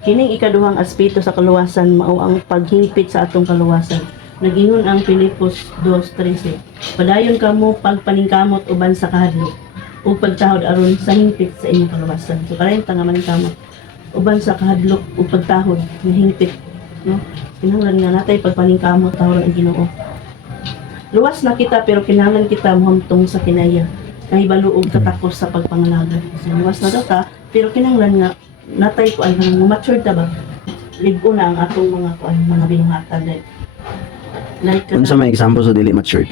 Kining ikaduhang aspeto sa kaluwasan mao ang paghingpit sa atong kaluwasan. Nagingon ang Pilipos 2:13. Padayon kamo pagpaningkamot uban sa kahadlok ug pagtahod aron sa hingpit sa inyong kaluwasan. So karayon ta nga maningkamot uban sa kahadlok ug pagtahod nga hingpit, no? Kinahanglan nga natay pagpaningkamot tahod ang Ginoo. Luwas na kita pero kinahanglan kita mohamtong sa kinaya. Kahibalo og katakos sa pagpangalagad. So luwas na daw ta pero kinahanglan nga natay ko ay mature ta ba? Ligo na ang atong mga kuan mga binuhatan like Unsa may example sa dili matured?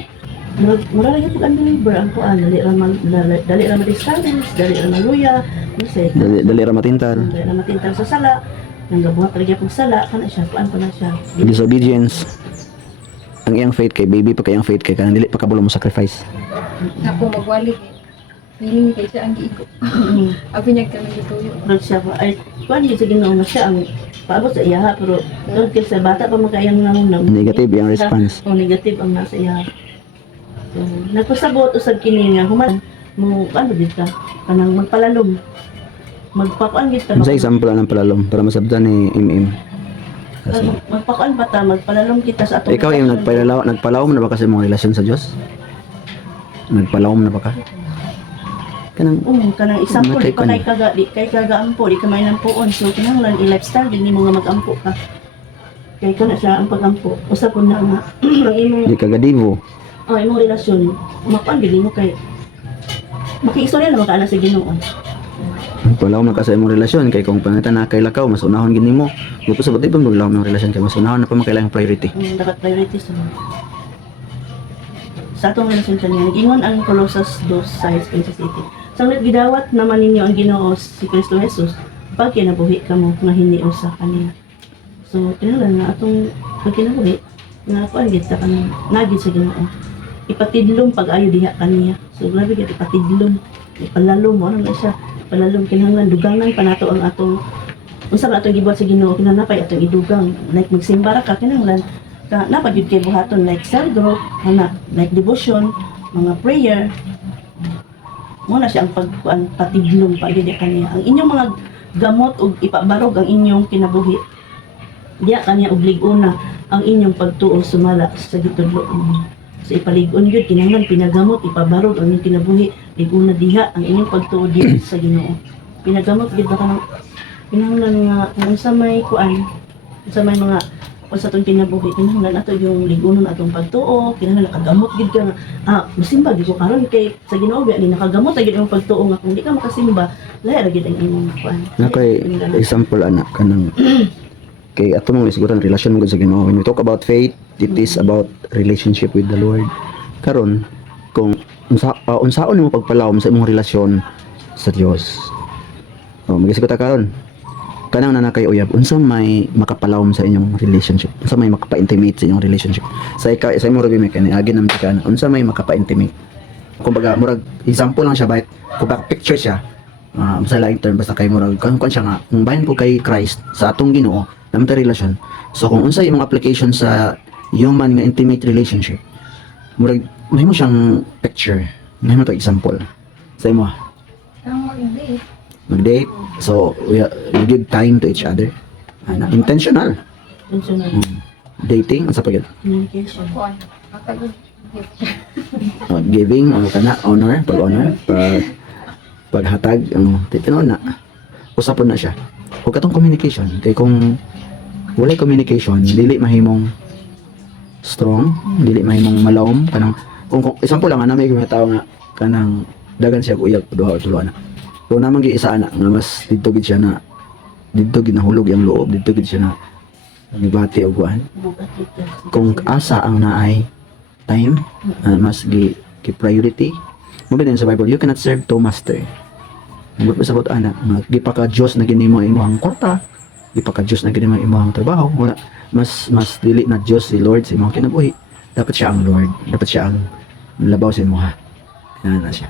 mura lang yung unbeliever ang kuan dali ra ma-discourage, dali ra maluya, kasi Dali ra matintal. dali ra matintal sa sala, nang gabuhat ra gyud sala kana siya, kuan pa na siya. Disobedience. Ang iyang faith kay baby pa kay ang faith kay kanang dili pa kabulo mo sacrifice. Ako magwali feeling kay siya ang giigo. Abi niya kami gituyo. Pero siya pa ay kuan gyud sa Ginoo nga siya ang paabot sa iya pero tungod kay sa bata pa makayang nangunang Negative yung response. o negative ang nasa iya. So, nagpasabot usab kini nga human mo ano gid ka kanang magpalalom. Magpakuan gid ka. Unsa example ng palalom para masabtan ni MM? Kasi Magpakuan ba ta magpalalom kita sa atong ikaw yung nagpalawom na ba kasi mong relasyon sa Dios? Nagpalawom na ba ka? Kanang kanang example di Matay pa ka kay kaga di kay kagaampo di ka may nampuon so kinahanglan i-lifestyle din nimo nga magampo ka. Kay kana siya ang pagampo. Usab ko na nga ang imong di ka gadivo. imong relasyon makuan gid mo kay makiistorya na makaana sa Ginoo. Nagpalawom na ka sa imong relasyon kay kung pangitan na kay lakaw mas unahon gid nimo. Gusto sa batay pa maglawom ng relasyon kay mas unahon na pa makailang priority. Dapat priorities mo. Sa atong relasyon kaniya, ingon ang Colossus 2:6-7. Sangat gidawat naman ninyo ang Ginoo si Kristo Jesus pag kinabuhi kamo nga hinio sa kaniya. So, kinahanglan nga atong pag kinabuhi nga kuan gid ta kanang nagid sa Ginoo. Ipatidlom pag-ayo diha kaniya. So, grabe gid ipatidlom. Ipalalom mo ano na siya. Palalom kinahanglan dugangan pa nato ang atong unsa ba atong gibuhat sa Ginoo kinahanglan pa atong idugang like magsimba ra ka kinahanglan ka napagid kay buhaton like cell group ana like devotion mga prayer mo na siya ang pagkuan patidlong pagid kaniya ang inyong mga gamot ug ipabarog ang inyong kinabuhi diya kaniya ug lig-una ang inyong pagtuo sumala sa gitudlo so ipalig-on gyud kinahanglan pinagamot ipabarog ang inyong kinabuhi lig-una diha ang inyong pagtuo diha sa Ginoo pinagamot gid ba kanang kinahanglan nga kung sa may kuan sa may mga kung sa itong kinabuhi, kinahanglan ato yung ligunon atong pagtuo, kinahanglan nakagamot gid ka nga, masimba gid ko karon kay sa Ginoo ni nakagamot gid ang pagtuo nga kung di ka makasimba, lahi ra gid ang imong kuan. Na kay example anak kanang kay ato mong siguro ang relasyon mo gud sa Ginoo. When we talk about faith, it is about relationship with the Lord. Karon kung unsaon nimo pagpalawom sa imong relasyon sa Dios. Magisigot ta karon. Kanang nanakay uyab unsa may makapalawom sa inyong relationship, unsa may makapa-intimate sa inyong relationship sa imong rubi may kani agi naman ka unsa may makapa-intimate kumbaga murag example lang siya, kung picture siya sa laing term basta kay murag kung siya nga kung bahin po kay Christ sa atong Ginoo namang relasyon. So kung unsa imong application sa human nga intimate relationship, murag mahimo siyang picture, mahimo to example sa imo. Ang mag-date. Mag-date, so we give time to each other. Intentional. Intentional Dating, sa pagod. communication. Kuan. Makagod. Giving, honor, pag-honor, paghatag, tinuon na. Usapon na siya. Huwag katong communication. Kaya kung walay communication, dili mahimong strong, dili mahimong malawom. Kanang, kung example lang, may tao nga, kanang dagan siya uyag, duha o tulo na. Kung naman gi-isa na, nga mas dito gid siya na, dito gid nahulog yung loob, dito gid siya na, nibati o guan. Bugat gid ka. Kung asa ang naay time, mas gi-priority. Mabili sa Bible, you cannot serve two master. Nagbuot pa sa bot anak, di pa ka Diyos na ginimo imong kwarta, di pa ka Diyos na ginimo imong trabaho, wala. Mas dili na Diyos si Lord sa imong kinabuhi. Dapat siya ang Lord, dapat siya ang labaw sa imo ha. Yan na siya.